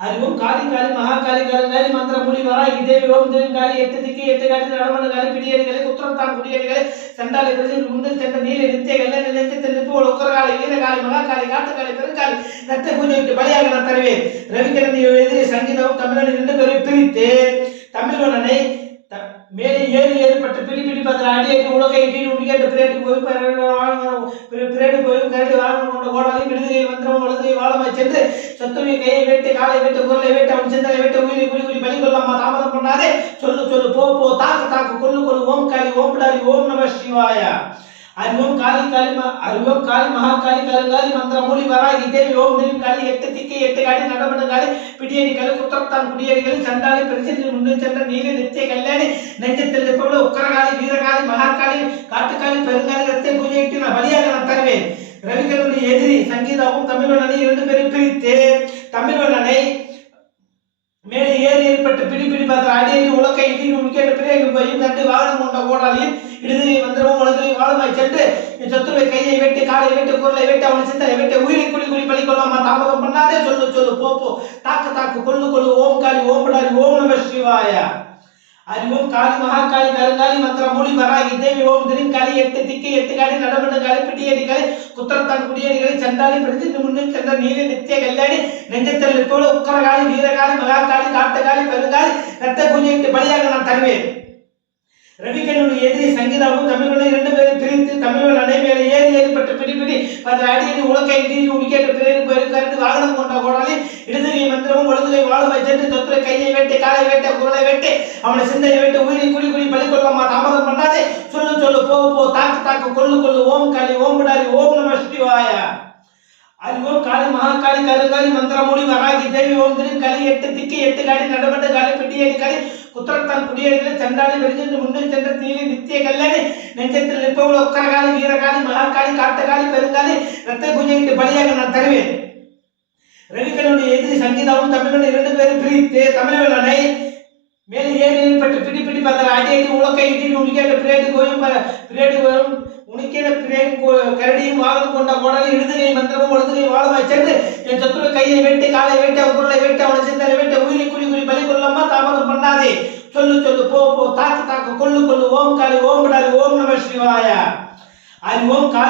அறிவும் காளி காளி மகாகாளி கருங்காளி மந்திர மூலி வராகி தேவி ஓம் தேவி காளி எட்டு திக்கு எட்டு காளி நடமன காளி பிடியடிகளை குத்திரத்தான் குடியடிகளை சண்டாளி பிரசில் முந்து சென்ற நீல நித்திய கல்ல நிலைத்து தெளிப்பு ஒரு உக்கரகாளி வீரகாளி மகாகாளி காட்டுக்காளி பெருங்காளி நட்ட பூஜை விட்டு பலியாக நான் தருவேன். ரவிக்கிரணி எதிரி சங்கீதம் தமிழன் 2 பேரை பிரித்து தமிழ்வனனை மேலே ஏறி ஏற்பட்டு பிடி பிடி பத்திர அடி அடி உலகை இடி உடிக்கேட்டு பிரேட்டு போய் பிரேட்டு போய் கரடி வாழணும் கொண்ட கோடாலி விடுதலை மந்திரம் வலதுகை வாழமாய் சென்று சொத்துவை கையை வேட்டு காலை வேட்டு குரலை வேட்டு அவன் சிந்தனை வேட்டு உயிரி குடி குடி பலி கொள்ளாமா தாமதம் பண்ணாதே சொல்லு சொல்லு போ போ தாக்கு தாக்கு கொல்லு கொல்லு ஓம் காளி ஓம் பிடாரி ஓம் நம சிவாய. அறிவோம் காளி காளி அறிவோம் காளி மகாகாளி கருங்காளி மந்திர மூலி வராகி தேவி ஓம் தேவி காளி எட்டு திக்கு எட்டு காளி நடமன காளி பிடியடிகளை குத்திரத்தான் குடியடிகளை சண்டாளி பிரசித்தி முன்னு சென்ற நீல நித்திய கல்யாணி நெஞ்சத்தில் இருப்பவள உக்கரகாளி வீரகாளி மகாகாளி காட்டுக்காளி பெருங்காளி ரத்தை பூஜையிட்டு நான் பலியாக நான் தருவேன். ரவிகளுடைய எதிரி சங்கீதாவும் தமிழ்வனனை 2 பேரை பிரித்து தமிழ்வனனை மேலே ஏறி ஏற்பட்டு பிடி பிடி பார்த்த அடியடி உலக்கை இடி உடிக்கேட்டு பிறகு போயும் கண்டு வாகனம் கொண்ட கோடாலியும் இடதுகை மந்திரமும் வலதுகை வாழமாய் சென்று என் சத்துருவை கையை வெட்டி காலை வெட்டி குரலை வெட்டி அவனை சிந்தனை வெட்டி உயிரை குடி குடி பலி கொள்ளாமா தாமதம் பண்ணாதே சொல்லு சொல்லு போ போ தாக்கு தாக்கு கொல்லு கொல்லு ஓம் காளி ஓம் பிடாரி ஓம் நம சிவாய. அறிவோம் காளி மகாகாளி கருங்காளி மந்திர மூலி வராகி தேவி ஓம் திரின் காளி எட்டு திக்கு எட்டு காளி நடமன காளி பிடியடிகளை குத்திரத்தான் குடியடிகளை சண்டாளி பிரசித்தி முன்னு சென்ற நீல நித்திய கல்யாணி நெஞ்சத்தில் இருப்போல உக்கரகாளி வீரகாளி மகாகாளி காட்டுக்காளி பெருங்காளி ரத்த பூஜையிட்டு பலியாக நான் தருவேன். ரவிக்கனுடைய எதிரி சங்கீதாவும் தமிழ்வனை 2 பேரை பிரித்து தமிழ்வனை மேலே ஏறி ஏற்பட்டு பிடி பிடி பத்திர அடியடி உலக்கை இடி உடிக்கேட்டு பிறகு கரண்டு வாகனம் கொண்ட கோடாலி இடதுகை மந்திரமும் வலதுகை வாழமாய் சென்று சொத்துரை கையை வேட்டை காலை வேட்டை குரலை வேட்டை அவனை சிந்தையை வேட்டு உயிரை குடி குடி பலி கொள்ளாமா தாமதம் பண்ணாதே சொல்லு சொல்லு போ போ தாக்கு தாக்கு கொல்லு கொல்லு ஓம் காளி ஓம் பிடாரி ஓம் நம சிவாய. அறிவோம் காளி மகாகாளி கருங்காளி மந்திர மூலி வராகி தேவி ஓம் திரின் காளி எட்டு திக்கு எட்டு காளி நடமட்ட காளி பிடியடி காளி குத்திரத்தான் குடியடிகளை சண்டாளி வெளிச்சென்று முன்னே சென்ற நீலி நித்திய கல்யாணி நெஞ்சத்தில் நிற்பவள உக்கரகாளி வீரகாளி மகாகாளி காட்டுக்காளி பெருங்காளி ரத்த பூஜையிட்டு பலியாக நான் தருவேன். ரவிக்கனுடைய எதிரி சங்கீதாவும் தமிழ்வனை 2 பேரை பிரித்து தமிழ்வனனை மேலே ஏறி ஏற்பட்டு பிடி பிடி பார்த்த அடி உலக்கை இடி உடிக்கேட்டு பிரேட்டு போயும் உனக்கேன கரடியும் வாகனம் கொண்ட கோடாலி இடதுகை மந்திரமும் வலதுகை வாழமாய் சென்று என் சத்துருவை கையை வேட்டி காலை வேட்டி அவன் குரலை வேட்டி அவனை சிந்தனை வேட்டி உயிரை குடி குடி பலி கொள்ளாமா தாமதம் பண்ணாதே சொல்லு சொல்லு போ போ தாக்கு தாக்கு கொல்லு கொல்லு ஓம் காளி ஓம் பிடாரி ஓம் நம சிவாய. அறிவோம் காளி